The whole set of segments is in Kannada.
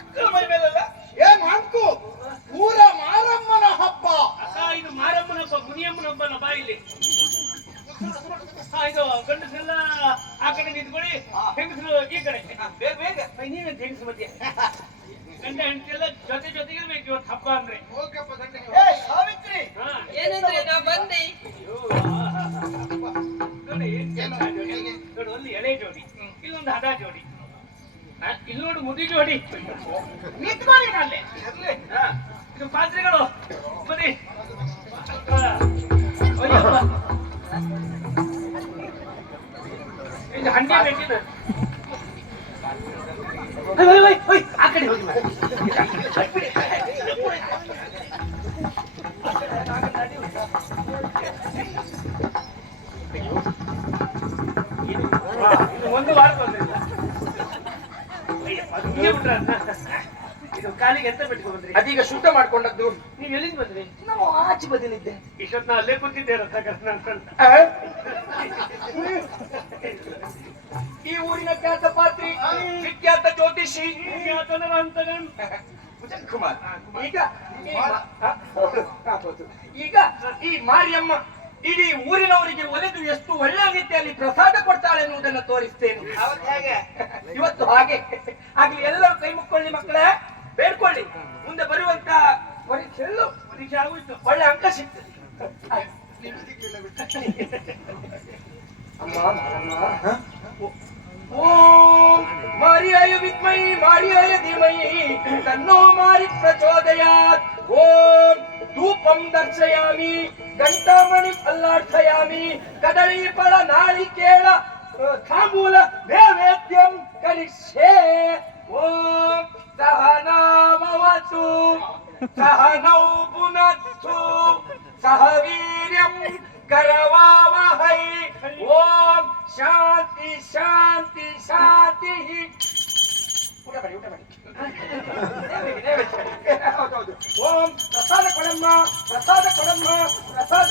ಮಕ್ಕಳ ಮೈ ಮೇಲಲ್ಲ? ಏ ಮಾಂಕು ಊರ ಮಾರಮ್ಮನ ಹಬ್ಬ. ಇದು ಮಾರಮ್ಮನ ಹಬ್ಬ ಮುನಿಯಮ್ಮನ ಹಬ್ಬನ ಬಾ ಇಲ್ಲಿ. ಇದು ಗಂಡಸರೆಲ್ಲ ಆ ಕಡೆ ನಿಂತ್ಕೊಳ್ಳಿ ಹೆಂಗಸರು ಈ ಕಡೆ. ಬೇಗ ಬೇಗ. ನೀವೇ ನೀವೇನ್ ಹೆಂಗಸ ಮಧ್ಯೆ? ಗಂಡ ಹೆಂಡತಿ ಎಲ್ಲ ಜೊತೆ ಜೊತೆಗಿರ್ಬೇಕು ಇವತ್ತು ಹಬ್ಬ ಅಂದ್ರೆ. ಏ ಸಾವಿತ್ರಿ. ಹಾ. ಏನಂದ್ರೆ ನಾ ಬಂದೆ. ನೋಡಿ ಎಂತ ಜೋಡಿ. ನೋಡು ಒಂದು ಎಳೆ ಜೋಡಿ ಇಲ್ಲೊಂದು ಹದ ಜೋಡಿ. ಇಲ್ಲಿ ನೋಡು ಮುದಿ ಜೋಡಿ ನಿಂತ್ಕೊಳ್ಳಿ ಅಲ್ಲೇ ಇರ್ಲಿ ಇದು ಪಾತ್ರೆಗಳು. ಬನ್ನಿ. ಇದು ಹಂಡಿ ಬೇಕಿದೆ ಆ ಕಡೆ ಹೋಗಿ ಒಂದು ವಾರ ಬಂದಿಲ್ಲ ಅಯ್ಯಪ್ಪ, ಅದು ಹಿಂಗೆ ಬಿಟ್ರ ಇದು ಕಾಲಿಗೆ ಎಂತ ಬಿಟ್ಕೊಂಡು ಬಂದ್ರಿ ಅದೀಗ ಶುದ್ಧ ಮಾಡ್ಕೊಂಡದ್ದು. ನೀವ್ ಎಲ್ಲಿಂದ ಬಂದ್ರಿ? ನಾವು ಆಚೆ ಬದಿಲಿದ್ದೆ ಇಷ್ಟೊತ್ತು ನಾ ಅಲ್ಲೇ ಕೂತಿದ್ದೆ ರಥ? ಈ ಊರಿನ ಖ್ಯಾತ ಪಾತ್ರಿ ವಿಖ್ಯಾತ ಜ್ಯೋತಿಷಿ. ಭುಜನ್ ಕುಮಾರ್. ಈಗ. ಈಗ ಈ ಮಾರಿಯಮ್ಮ ಇಡೀ ಊರಿನವರಿಗೆ ಒಲೆದು ಎಷ್ಟು ಒಳ್ಳೆಯ ರೀತಿಯಲ್ಲಿ ಪ್ರಸಾದ ಕೊಡ್ತಾಳೆ ಎನ್ನುವುದನ್ನು ತೋರಿಸ್ತೇನೆ ಹೇಗೆ? ಇವತ್ತು ಹಾಗೆ. ಆಗ್ಲಿ ಎಲ್ಲರೂ ಕೈ ಮುಕ್ಕೊಳ್ಳಿ ಮಕ್ಕಳೇ. ಬೇಡ್ಕೊಳ್ಳಿ. ಮುಂದೆ ಬರುವಂತ ಪರೀಕ್ಷೆ ಎಲ್ಲೂ ಪರೀಕ್ಷೆ ಆಗೋಯ್ತು ಒಳ್ಳೆ ಅಂಕ ಸಿಗ್ತದೆ. ಆಯ್ತು. ಅಮ್ಮ. ಮಾರಮ್ಮ ಓಂ ಮಾರಿಯಾಯ ವಿದ್ಮೈ ಮಾರಿಯಾಯ ಧೀಮಹಿ ತನ್ನೋ ಮಾರಿ ಪ್ರಚೋದಯಾತ್. ಓಂ ಧೂಪಂ ದರ್ಶಯಾಮಿ ಘಂಟಾಮಣಿ ಅಲ್ಲಾರ್ಥಯಾಮಿ ಕದಳಿ ಫಲ ನಾಳಿಕೇಳ ಆ, ತಾಂಬೂಲ ನೈವೇದ್ಯಂ ಕರಿಷ್ಯೆ ಓಂ ಸಹನಾಮವತು ಸಹನೌ ಪುನಸ್ತು ಸಹ ವೀರ್ಯಂ ಕರವಾವಹೈ ಓಂ ಶಾಂತಿ ಶಾಂತಿ ಶಾಂತಿ ಊಟ ಮಾಡಿ ಊಟ ಮಾಡಿ ನೈವೇದ್ಯ, ನೈವೇದ್ಯ. ಹೌದೌದು. ಓಂ ಪ್ರಸಾದ ಕೊಡಮ್ಮ ಪ್ರಸಾದ ಕೊಡಮ್ಮ ಪ್ರಸಾದ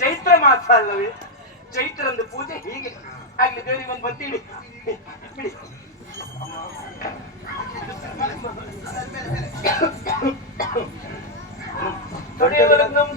ಚೈತ್ರ ಮಾಸ ಅಲ್ಲವೇ ಚೈತ್ರಂದು ಪೂಜೆ ಹೀಗೆ ಆಗ್ಲಿ ದೇವರಿಗೆ ಒಂದು ಬಂತೀವಿ ಬಿಡಿ ತೊಡೆಯಲ್ಲ ನಮ್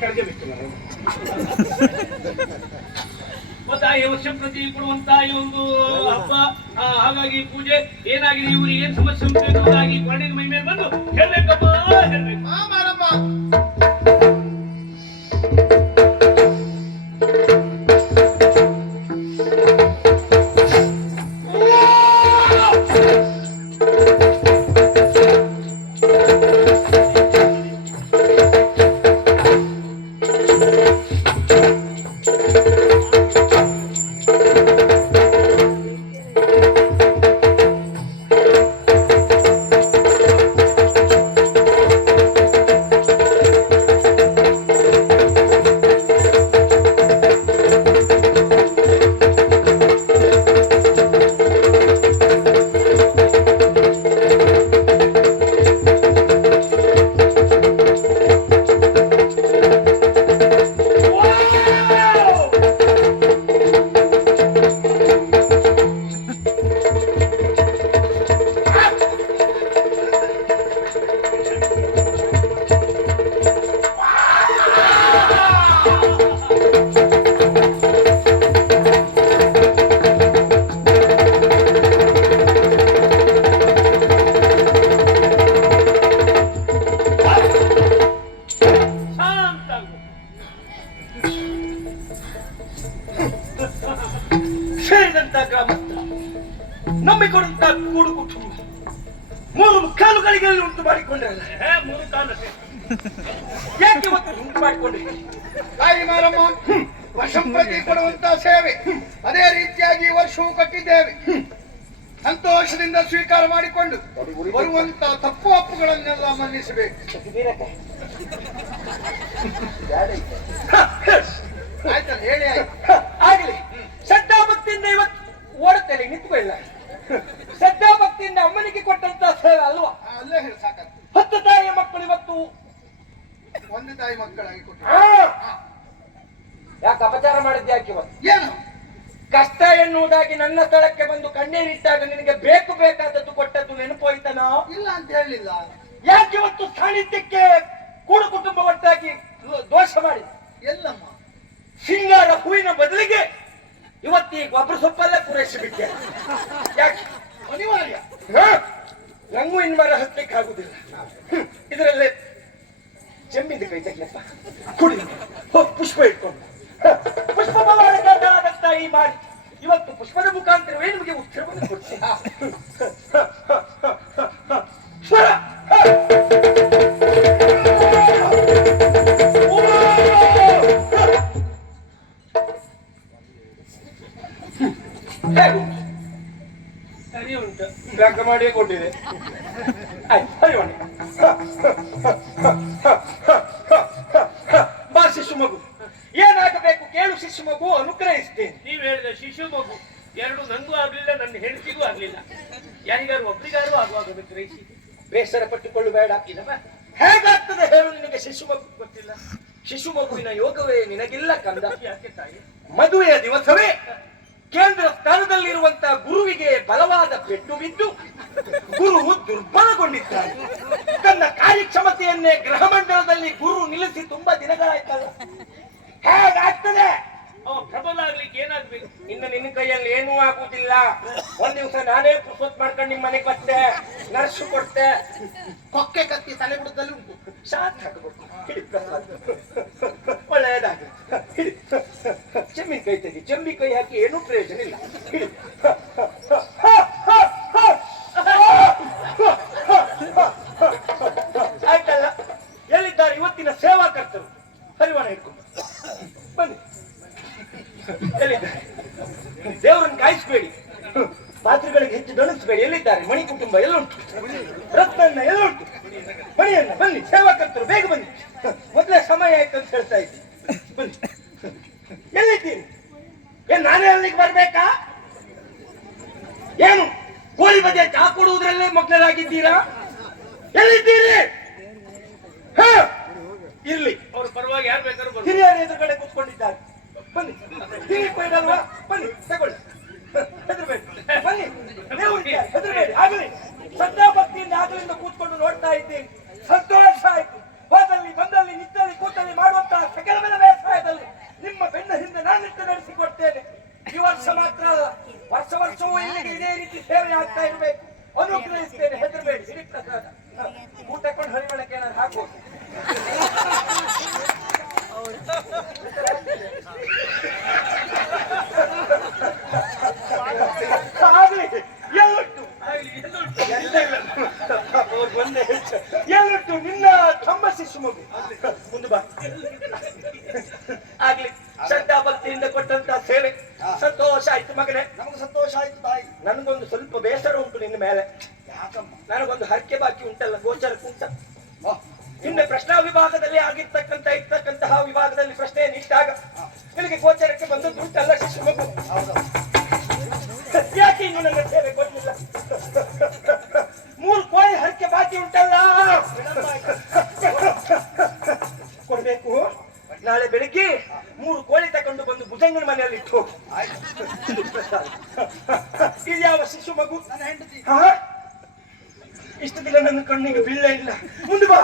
ಕೆಳಗೆ ಬಿಟ್ಟು ನಾನು. ಮತ್ತೆ ಈ ವರ್ಷ ಪ್ರತಿ ಕೊಡುವಂತ ಈ ಒಂದು ಹಬ್ಬ ಆ, ಹಾಗಾಗಿ ಪೂಜೆ ಏನಾಗಿದೆ ಇವ್ರಿಗೆ ಏನ್ ಸಮಸ್ಯೆ ಉಂಟು ಎನ್ನುವುದಾಗಿ ಕೊರಡಿನ ಮೈ ಮೇಲೆ ಬಂದು ಹೇಳ್ಬೇಕಪ್ಪ ಹೇಳ್ಬೇಕು ಮಾಡಿಕೊಂಡ್ರಲ್ಲ ಹೇ, ಮೂರು ಕಾಲು ಯಾಕೆ ಇವತ್ತು ಉಂಟು ಮಾಡಿಕೊಂಡ್ರಿ? ತಾಯಿ ಮಾರಮ್ಮ ವಶಂಪ್ರತಿ ಕೊಡುವಂತ ಸೇವೆ. ಅದೇ ರೀತಿಯಾಗಿ ವರ್ಷವೂ ಕಟ್ಟಿದ್ದೇವೆ. ಸಂತೋಷದಿಂದ ಸ್ವೀಕಾರ ಮಾಡಿಕೊಂಡು ಬರುವಂತ ತಪ್ಪು ಅಪ್ಪುಗಳನ್ನೆಲ್ಲ ಮನ್ನಿಸಬೇಕು. ಆಯ್ತಲ್ಲ ಹೇಳಿ ಆಯ್ತು. ಆಗಲಿ. ಶ್ರದ್ಧಾ ಭಕ್ತಿಯಿಂದ ಇವತ್ತು ಓಡುತ್ತೇನೆ ನಿಂತ್ಕೊಳ್ಳ ಶ್ರದ್ಧಾ ಭಕ್ತಿಯಿಂದ ಅಮ್ಮನಿಗೆ ಕೊಟ್ಟಂತ ಸೇವೆ ಅಲ್ವಾ? ಅಲ್ಲೇ ಹೇಳಿ ಸಾಕಂತ. ಹತ್ತು ತಾಯಿಯ ಮಕ್ಕಳು ಇವತ್ತು. ಒಂದು ತಾಯಿ ಮಕ್ಕಳಾಗಿ ಕೊಟ್ಟು ಯಾಕೆ ಅಪಚಾರ ಮಾಡಿದ್ದೆ ಯಾಕೆ ಇವತ್ತು? ಏನು? ಕಷ್ಟ ಎನ್ನುವುದಾಗಿ ನನ್ನ ಸ್ಥಳಕ್ಕೆ ಬಂದು ಕಣ್ಣೀರಿಟ್ಟಾಗ ನಿನಗೆ ಬೇಕು ಬೇಕಾದದ್ದು ಕೊಟ್ಟದ್ದು ನೆನಪೋಯ್ತಾನ? ಇಲ್ಲ ಅಂತ ಹೇಳಿಲ್ಲ. ಯಾಕೆ ಇವತ್ತು ಸಾನ್ನಿಧ್ಯಕ್ಕೆ ಕೂಡು ಕುಟುಂಬ ಒಟ್ಟಾಗಿ ದೋಷ ಮಾಡಿ ಎಲ್ಲಮ್ಮ. ಸಿಂಗಾರ ಹೂವಿನ ಬದಲಿಗೆ ಇವತ್ತು ಒಬ್ಬರು ಗೊಬ್ಬರ ಸೊಪ್ಪಲ್ಲೇ ಪೂರೈಸಿಬಿಟ್ಟೆ. ಯಾಕೆ? ಅನಿವಾರ್ಯ? ನಂಗೂ ಇನ್ಮರ ಹತ್ತಲಿಕ್ಕೆ ಆಗುದಿಲ್ಲ. ಇದರಲ್ಲೇ ಚೆಮ್ಮಿದ ಕೈ ತಗ್ಲಪ್ಪ ಕುಡಿ. ಹೋಗಿ ಪುಷ್ಪ ಇಟ್ಕೊಂಡು. ಪುಷ್ಪ ಈ ಮಾಡಿ ಇವತ್ತು ಪುಷ್ಪದ ಮುಖಾಂತರವೇ ನಿಮಗೆ ಉತ್ತರವನ್ನು ಕೊಡ್ತೀನಿ. ಹ. ಸರಿ ಉಂಟು. ಲೆಕ್ಕ ಮಾಡಿಯೇ ಕೊಟ್ಟಿದೆ. ಬಾ ಶಿಶು ಮಗು. ಏನಾಗಬೇಕು ಕೇಳು ಶಿಶು ಮಗು ಅನುಗ್ರಹಿಸ್ತೇನೆ. ನೀವ್ ಹೇಳಿದ ಶಿಶು ಮಗು ಎರಡು ನಂಗೂ ಆಗ್ಲಿಲ್ಲ ನನ್ನ ಹೆಂಡತಿಗೂ ಆಗ್ಲಿಲ್ಲ. ಯಾರಿಗಾರು ಒಬ್ರಿಗಾರು ಆಗುವಾಗ ಗ್ರಹಿಸಿ ಬೇಸರ ಪಟ್ಟುಕೊಳ್ಳಬೇಡ. ಇಲ್ಲವ? ಹೇಗಾಗ್ತದೆ ಹೇಳು ನಿನಗೆ ಶಿಶು ಮಗು ಗೊತ್ತಿಲ್ಲ. ಶಿಶು ಮಗುವಿನ ಯೋಗವೇ ನಿನಗಿಲ್ಲ ಕಂದ. ಯಾಕೆ ತಾಯಿ? ಮದುವೆಯ ದಿವಸವೇ ಕೇಂದ್ರ ಸ್ಥಾನದಲ್ಲಿರುವಂತಹ ಗುರುವಿಗೆ ಬಲವಾದ ಪೆಟ್ಟು ಬಿದ್ದು ಗುರು ದುರ್ಬಲಗೊಂಡಿದ್ದಾರೆ ತನ್ನ ಕಾರ್ಯಕ್ಷಮತೆಯನ್ನೇ ಗ್ರಹ ಮಂಡಲದಲ್ಲಿ ಗುರು ನಿಲ್ಲಿಸಿ ತುಂಬಾ ದಿನಗಳಾಯ್ತಲ್ಲ. ಹೇಗಾಗ್ತದೆ? ಅವ ಪ್ರಬಲ ಆಗ್ಲಿಕ್ಕೆ ಏನಾಗ್ಬೇಕು? ಇನ್ನು ನಿನ್ನ ಕೈಯಲ್ಲಿ ಏನೂ ಆಗುದಿಲ್ಲ. ಒಂದ್ ದಿವಸ ನಾನೇ ಪುರ್ಸೊತ್ ಮಾಡ್ಕೊಂಡು ನಿಮ್ ಮನೆಗೆ ಬರ್ತೆ ನರ್ಸು ಕೊಡ್ತೆ. ಕೊಕ್ಕೆ ಕತ್ತಿ ತಲೆ ಬಿಡದಲ್ಲಿ ಉಂಟು. ಶಾಂತ ಹಾಕಬೇಕು ಚೆಮ್ಮಿನ ಕೈ ತೆಗಿ ಚೆಮ್ಮಿ ಕೈ ಹಾಕಿ ಏನೂ ಪ್ರಯೋಜನ ಇಲ್ಲ. ಆಯ್ತಲ್ಲ? ಎಲ್ಲಿದ್ದಾರೆ ಇವತ್ತಿನ ಸೇವಾಕರ್ತರು ಹರಿವಾಣ ಹಿಡ್ಕೊಂಡು. ಬನ್ನಿ. ಎಲ್ಲಿದ್ದಾರೆ? ದೇವರನ್ನು ಕಾಯಿಸ್ಬೇಡಿ. ಪಾತ್ರಗಳಿಗೆ ಹೆಚ್ಚು ದಣಿಸ್ಬೇಡಿ ಎಲ್ಲಿದ್ದಾರೆ? ಮಣಿ ಕುಟುಂಬ ಎಲ್ಲುಂಟು ರತ್ನ ಎಲ್ಲುಂಟು ಮಣಿಯನ್ನ ಬನ್ನಿ. ಸೇವಾಕರ್ತರು ಬೇಗ ಬನ್ನಿ. ಮೊದಲೇ ಸಮಯ ಆಯ್ತು ಅಂತ ಹೇಳ್ತಾ ಇದ್ದೀನಿ. ಬನ್ನಿ. ನಾನೇ ಅಲ್ಲಿಗೆ ಬರ್ಬೇಕಾ? ಏನು? ಕೋಳಿ ಬಗ್ಗೆ ಚಾ ಕೊಡುವುದರಲ್ಲೇ ಮಗ್ನರಾಗಿದ್ದೀರಾ? ಎಲ್ಲಿದ್ದೀರಿ? ಇರ್ಲಿ. ಇಲ್ಲಿ ಅವ್ರ ಪರವಾಗಿ ಯಾರು ಬೇಕಾದ್ರೂ ಹಿರಿಯರ ಎದುರುಗಡೆ ಕೂತ್ಕೊಂಡಿದ್ದಾರೆ. ಬನ್ನಿ. ಹಿರಿಯ ಕೊಯ್ದಲ್ವಾ ಬನ್ನಿ ತಗೊಳ್ಳಿ. ಹೆದರ್ಬೇಡಿ. ಬನ್ನಿ. ಹೆದರ್ಬೇಡಿ. ಆಗಲಿ. ಶ್ರದ್ಧಾ ಭಕ್ತಿಯಿಂದ ಆಗಲಿಂದ ಕೂತ್ಕೊಂಡು ನೋಡ್ತಾ ಇದ್ದೀನಿ ಸಂತೋಷ ಆಯ್ತು ಹೋದಲ್ಲಿ ಬಂದಲ್ಲಿ ನಿಂತಲ್ಲಿ ಕೂತಲ್ಲಿ ಮಾಡುವಂತಹ ಸಕಲವಿದ ವ್ಯವಸಾಯದಲ್ಲಿ ನಿಮ್ಮ ಬೆನ್ನ ಹಿಂದೆ ನಾನಿಟ್ಟು ನಡೆಸಿಕೊಡ್ತೇನೆ ಈ ವರ್ಷ ಮಾತ್ರ ಅಲ್ಲ ವರ್ಷ ವರ್ಷವೂ ಇಲ್ಲಿಗೆ ಇದೇ ರೀತಿ ಸೇವೆ ಆಗ್ತಾ ಇರಬೇಕು ಅನುಗ್ರಹಿಸ್ತೇನೆ ಹೆದರ್ಬೇಡಿ ಹಿಡಿ ಪ್ರಸಾದ ಹ, ಊಟ ಕೊಂಡು ಹರಿವಳಕ್ಕೆ ಏನಾದ್ರು ಹಾಕ್ಬೋದು ಆಗ್ಲಿ ಎಲ್ಲುಂಟು ಆಗ್ಲಿ, ಎಲ್ಲುಂಟು. ಎಲ್ಲ ಇಲ್ಲ ಹೆಚ್ಚು. ನಿನ್ನ ತಮ್ಮ ಶಿಶು ಮುಂದೆ ಬಾ. ಆಗ್ಲಿ. ಶ್ರದ್ಧಾ ಭಕ್ತಿಯಿಂದ ಕೊಟ್ಟಂತ ಸೇವೆ. ಸಂತೋಷ ಆಯ್ತು ಮಗನೇ. ನಮಗೆ ಸಂತೋಷ ಆಯ್ತು ತಾಯಿ. ನನಗೊಂದು ಸ್ವಲ್ಪ ಬೇಸರ ಉಂಟು ನಿನ್ನ ಮೇಲೆ. ಯಾಕಮ್ಮ? ನನಗೊಂದು ಹರಕೆ ಬಾಕಿ ಉಂಟಲ್ಲ ಗೋಚರಕ್ಕೆ ಉಂಟ. ಹಿಂದೆ ಪ್ರಶ್ನಾ ವಿಭಾಗದಲ್ಲಿ ಆಗಿರ್ತಕ್ಕಂತ ಇರ್ತಕ್ಕಂತಹ ವಿಭಾಗದಲ್ಲಿ ಪ್ರಶ್ನೆ ಇಟ್ಟಾಗ ಉಂಟಲ್ಲ? ಕೊಡ್ಬೇಕು. ನಾಳೆ ಬೆಳಿಗ್ಗೆ ಮೂರು ಕೋಳಿ ತಗೊಂಡು ಬಂದು ಭುಜಂಗನ ಮನೆಯಲ್ಲಿ ಇಟ್ಟು ಹೋಗು. ಇದು ಯಾವ ಶಿಶು ಮಗು? ಇಷ್ಟು ದಿನ ನನ್ನ ಕಣ್ಣಿಗೆ ಬೀಳಲೇ ಇಲ್ಲ. ಮುಂದೆ ಬಾ.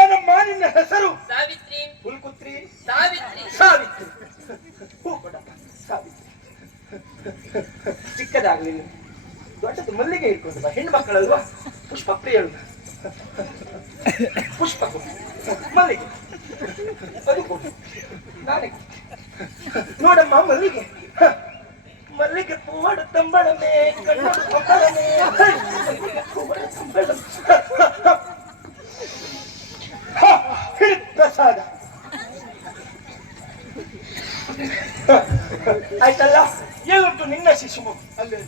ಏನಮ್ಮ ನಿನ್ನ ಹೆಸರು? ಸಾವಿತ್ರಿ. ಹುಲ್ಕುತ್ರಿ ಸಾವಿತ್ರಿ. ಸಾವಿತ್ರಿ. ಹೂ ಕೊಡಪ್ಪ. ಸಾವಿತ್ರಿ. ಚಿಕ್ಕದಾಗ್ಲಿ ನೀವು. ದೊಡ್ಡದು ಮಲ್ಲಿಗೆ ಇಟ್ಕೊಂಡು ಹೆಣ್ಣು ಮಕ್ಕಳಲ್ವಾ? ಪುಷ್ಪ ಪ್ರಿಯಳು ಪುಷ್ಪ ಮಲ್ಲಿಗೆ. ಅದು ಕೊಡು. ನಾನೇ. ನೋಡಮ್ಮ, ಮಲ್ಲಿಗೆ. ಮಲ್ಲಿಗೆ ಪೂವಡ ತಂಬಳಮೆ ಕಣ್ಣು ಮಲ್ಲಿಗೆ ಪೂವಡು ಹಿಡಿದ ಪ್ರಸಾದ. ಆಯ್ತಲ್ಲ? ಎಲ್ಲುಂಟು ನಿನ್ನ ಶಿಶು ಅಲ್ಲೇ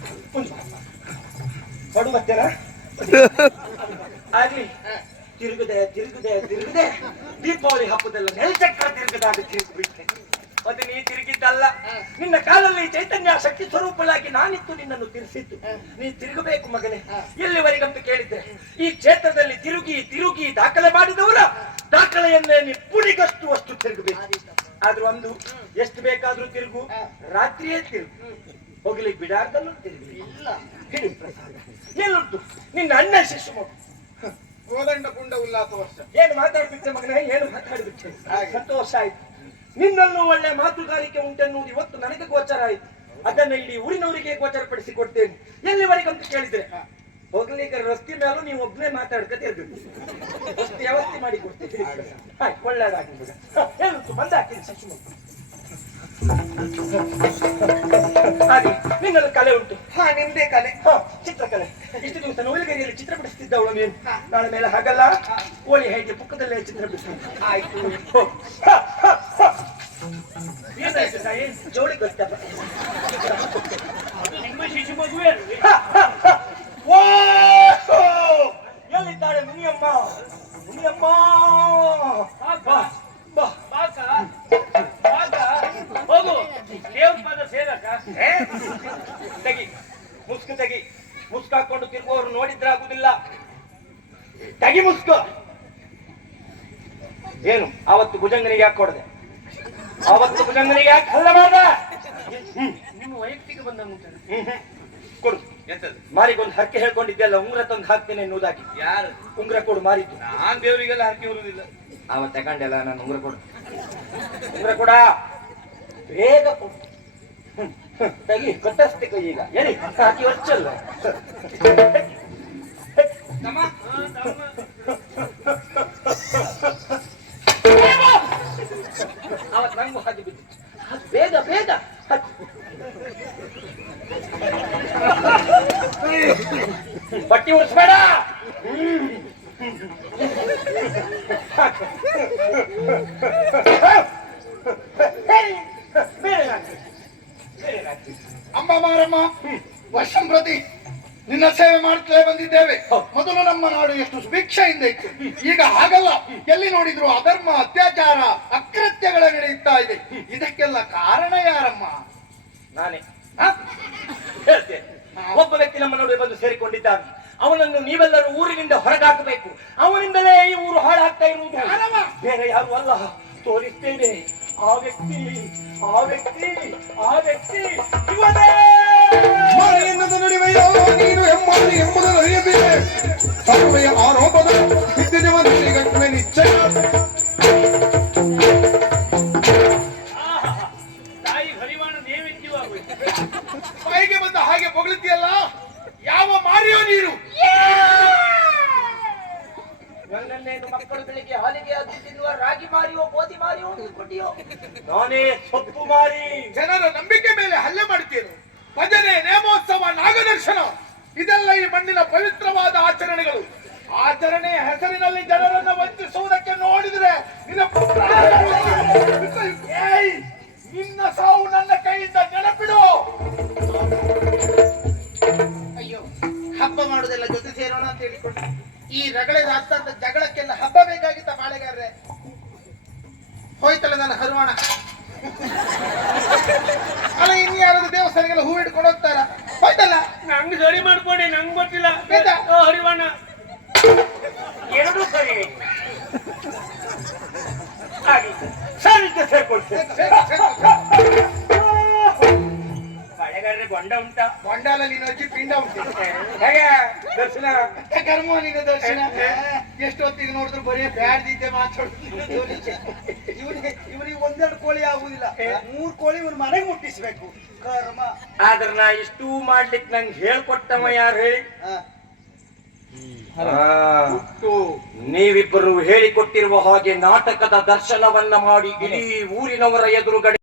ಬಡ ಹೊಡು ಆಗ್ಲಿ. ತಿರುಗುದೆ ತಿರುಗುದೆ ತಿರುಗುದೆ. ದೀಪಾವಳಿ ಹಬ್ಬದಲ್ಲ ನೆಲಚಕ್ರ ತಿರುಗದಾಗ ತಿರುಗಿ ಬಿಟ್ಟೆ ಮತ್ತೆ ನೀ ತಿರುಗಿದ್ದಲ್ಲ. ನಿನ್ನ ಕಾಲಲ್ಲಿ ಚೈತನ್ಯ ಶಕ್ತಿ ಸ್ವರೂಪಳಾಗಿ ನಾನಿತ್ತು, ನಿನ್ನನ್ನು ತಿರುಗಿಸಿದ್ದು ನೀ ತಿರುಗಬೇಕು ಮಗನೇ. ಎಲ್ಲಿವರೆಗಂತ ಕೇಳಿದ್ದೆ. ಈ ಕ್ಷೇತ್ರದಲ್ಲಿ ತಿರುಗಿ ತಿರುಗಿ ದಾಖಲೆ ಮಾಡಿದವರ ದಾಖಲೆಯನ್ನೇ ನೀ ಪುಡಿಗಷ್ಟುವಷ್ಟು ತಿರುಗಬೇಕು. ಆದ್ರೂ ಒಂದು ಎಷ್ಟು ಬೇಕಾದ್ರೂ ತಿರುಗು ರಾತ್ರಿಯೇ ತಿರುಗು. ಹೋಗ್ಲಿಕ್ಕೆ ಬಿಡಾರ್ದಲ್ಲೂ ತಿರುಗಿ. ಇಲ್ಲ. ಹಿಡಿ ಪ್ರಸಾದ. ಎಲ್ಲುಂಟು. ನಿನ್ನ ಅಣ್ಣ ಶಿಶು ಮಗು. ಕೋದಂಡ ಪುಂಡ ಉಲ್ಲಾಸ ವರ್ಷ. ಏನು ಮಾತಾಡ್ಬಿಟ್ಟೆ ಮಗನೇ? ಏನು ಮಾತಾಡ್ಬಿಟ್ಟೆ? ವರ್ಷ ಆಯ್ತು. ನಿನ್ನಲ್ಲೂ ಒಳ್ಳೆ ಮಾತುಗಾರಿಕೆ ಉಂಟೆನ್ನುವುದು ಇವತ್ತು ನನಗೆ ಗೋಚರ ಆಯ್ತು. ಅದನ್ನ ಇಡೀ ಊರಿನವರಿಗೆ ಗೋಚರಪಡಿಸಿ ಕೊಡ್ತೇನೆ ಎಲ್ಲಿವರೆಗಂತ ಕೇಳಿದ್ರೆ? ಹೋಗ್ಲಿಕ್ಕೆ ರಸ್ತೆ ಮೇಲೂ ನೀವು ಒಬ್ಬನೇ ಮಾತಾಡ್ಕತೆ ಇರ್ಬೇಕು ರಸ್ತೆ ವ್ಯವಸ್ಥೆ ಮಾಡಿ ಕೊಡ್ತೇನೆ. ಆಯ್ತು ಒಳ್ಳೇದಾಗಿ ಏನು ಬಂದ ಮಗು ಹಾಗೆ ನಿನ್ನಲ್ಲಿ ಕಲೆ ಉಂಟು. ಹಾ ನಿಮ್ದೇ ಕಲೆ. ಹಾ ಚಿತ್ರಕಲೆ. ಇಷ್ಟು ದಿವಸ ನವಲಗಿರಿಯಲ್ಲಿ ಚಿತ್ರ ಬಿಡಿಸ್ತಿದ್ದವಳು ನೀನು. ನಾಳೆ ಮೇಲೆ ಹಾಗಲ್ಲ. ಓಳಿ ಹೇಗೆ ಪುಕ್ಕದಲ್ಲೇ ಚಿತ್ರ ಬಿಡಿಸ್ತೀನಿ ಆಯ್ತು. ಜೋಳಿ ಗೊತ್ತಪ್ಪ. ನಿಮ್ಮ ಶಿಶು ಮಗುವೆ ಎಲ್ಲಿದ್ದಾಳೆ ಮುನಿಯಮ್ಮ. ಮುನಿಯಮ್ಮ. ಬಾ ಬಾ. ಬಾಕ. ಬಾಕ. ಹೋಗು. ದೇವ್ರ ತಗಿ ಸೇರಕ ಏ? ತೆಗಿ. ಮುಸ್ಕು ತೆಗಿ. ಮುಸ್ಕು ಹಾಕೊಂಡು ತಿರುಗುವವರು ನೋಡಿದ್ರೆ ಆಗುದಿಲ್ಲ ತೆಗಿ ಮುಸ್ಕು. ಏನು? ಅವತ್ತು ಭುಜಂಗನಿಗೆ ಯಾಕೆ ಕೊಡದೆ? ಅವತ್ತು ಭುಜಂಗನಿಗೆ ಯಾಕೆ ಹಲ್ಲ ಮಾಡ್ದ? ನಿಮ್ಮ ವೈಯಕ್ತಿಕ ಬಂದ ಹ್ಮ್. ಮಾರಿಗೊಂದು ಹರಕೆ ಹೇಳ್ಕೊಂಡಿದ್ದೆಲ್ಲ ಉಂಗ್ರ ತಂದು ಹಾಕ್ತೇನೆ ಎನ್ನುವುದಾಗಿ. ಯಾರು? ಉಂಗ್ರ ಕೊಡು ಮಾರಿದ್ದು. ನಾನ್ ದೇವರಿಗೆಲ್ಲ ಹರಕೆ ಬರುವುದಿಲ್ಲ ಅವ ತಗೊಂಡೆಲ್ಲ ನಾನು ಉಂಗ್ರ ಕೊಡು. ಉಂಗ್ರ ಕೊಡ? ಬೇಗ ಕೊಡು. ತಗಿ ಕತ್ತರಿಸ್ತೆ ಕೈ ಈಗ. ಹೇಳಿ ಹಾಕಿ ನಮ್ಮ ಅವತ್ ನಂಗೂ ಬೇಗ ಬೇಗ. ಬಟ್ಟಿ ಉಳಿಸ್ಬೇಡ ಅಮ್ಮ ಮಾರಮ್ಮ ವರ್ಷಂ ಪ್ರತಿ ನಿನ್ನ ಸೇವೆ ಮಾಡುತ್ತಲೇ ಬಂದಿದ್ದೇವೆ. ಮೊದಲು ನಮ್ಮ ನಾಡು ಎಷ್ಟು ಸುಭಿಕ್ಷೆಯಿಂದ ಇತ್ತು. ಈಗ ಹಾಗಲ್ಲ. ಎಲ್ಲಿ ನೋಡಿದ್ರು ಅಧರ್ಮ ಅತ್ಯಾಚಾರ ಅಕೃತ್ಯಗಳ ನಡೆಯುತ್ತಾ ಇದೆ. ಇದಕ್ಕೆಲ್ಲ ಕಾರಣ ಯಾರಮ್ಮ? ನಾನೇ. ಒಬ್ಬ ವ್ಯಕ್ತಿ ನಮ್ಮ ನಡುವೆ ಬಂದು ಸೇರಿಕೊಂಡಿದ್ದಾನೆ. ಅವನನ್ನು ನೀವೆಲ್ಲರೂ ಊರಿನಿಂದ ಹೊರಗಾಕಬೇಕು. ಅವನಿಂದಲೇ ಈ ಊರು ಹಾಳಾಗ್ತಾ ಇರುವುದು? ಬೇರೆ ಯಾರು ಅಲ್ಲ. ತೋರಿಸ್ತೇನೆ. ಆ ವ್ಯಕ್ತಿ ಆ ವ್ಯಕ್ತಿ ಆ ವ್ಯಕ್ತಿ ನೀನು ಹೆಮ್ಮಾರಿ ಎಂಬುದನ್ನು ಅರಿಯಬೇಕೆ ಸರ್ವೆಯ ಆರೋಪದ ನಿಶ್ಚಯ ಅದು ತಿನ್ನುವ ರಾಗಿ ಮಾರಿಯೋ ಗೋಧಿ ಮಾರಿಯೋ ಕೊಟ್ಟಿಯೋ ನಾನೇ ಸೊಪ್ಪು ಮಾರಿ. ಜನರ ನಂಬಿಕೆ ಮೇಲೆ ಹಲ್ಲೆ ಮಾಡ್ತೀರು ಭಜನೆ ನೇಮೋತ್ಸವ ನಾಗದರ್ಶನ ಇದೆಲ್ಲ ಈ ಮಣ್ಣಿನ ಪವಿತ್ರವಾದ ಆಚರಣೆಗಳು. ಆಚರಣೆ ಹೆಸರಿನಲ್ಲಿ ಜನರನ್ನು ವಂಚಿಸುವುದಕ್ಕೆ ನೋಡಿದ್ರೆ ನಿನ್ನ ಸಾವು ನನ್ನ ಕೈಯಿಂದ ನೆನಪಿಡು. ಅಯ್ಯೋ ಹಬ್ಬ ಮಾಡುದೆಲ್ಲ ಜೊತೆ ಸೇರೋಣ ಅಂತ ಹೇಳಿಕೊಂಡು ಈ ರಗಳೆ ಅತ್ತಂತ ಹಬ್ಬ ಹೋಯ್ತಲ್ಲ ನನ್ನ ಹರಿವಾಣ ಅಲ್ಲ ಇನ್ಯಾರಾದ್ರೂ ದೇವಸ್ಥಾನಗೆಲ್ಲ ಹೂ ಇಟ್ಕೊಂಡು ಹೋಗ್ತಾರ? ಹೋಯ್ತಲ್ಲ? ನಂಗೆ ಸರಿ ಮಾಡ್ಕೊಡಿ ನಂಗೆ ಗೊತ್ತಿಲ್ಲ. ಬೇಡ. ಓ, ಹರಿವಾಣ. ಎರಡೂ ಸರಿ. ಹಾಗೆ. ಸರಿದ್ದೆ ಸೇರ್ಕೊಳ್ತೇನೆ ಕಳೆಗಾದ್ರೆ ಗೊಂಡ ಉಂಟಾ. ಬಂಡಾಲ ನೀನು ಅಜ್ಜಿ ಪಿಂಡ ಉಂಟು. ಹೇಗೆ ದರ್ಶನ. ಕರ್ಮ ನಿನ್ನ ದರ್ಶನ ಎಷ್ಟೊತ್ತಿಗೆ ನೋಡಿದ್ರು ಬರೀ ಬ್ಯಾಡ್ದಿದ್ದೆ ಮಾತಾಡುದು ಇವನಿಗೆ ಇವನಿಗೆ ಒಂದೆರಡು ಕೋಳಿ ಆಗುದಿಲ್ಲ. ಮೂರ್ ಕೋಳಿ ಇವನ್ ಮನೆಗೆ ಮುಟ್ಟಿಸ್ಬೇಕು. ಕರ್ಮ. ಆದ್ರೆ ನಾ ಇಷ್ಟು ಮಾಡ್ಲಿಕ್ಕೆ ನಂಗೆ ಹೇಳ್ಕೊಟ್ಟವ ಯಾರು ಹೇಳಿ? ನೀವಿಬ್ಬರು ಹೇಳಿಕೊಟ್ಟಿರುವ ಹಾಗೆ ನಾಟಕದ ದರ್ಶನವನ್ನ ಮಾಡಿ ಇಡೀ ಊರಿನವರ ಎದುರುಗಡೆ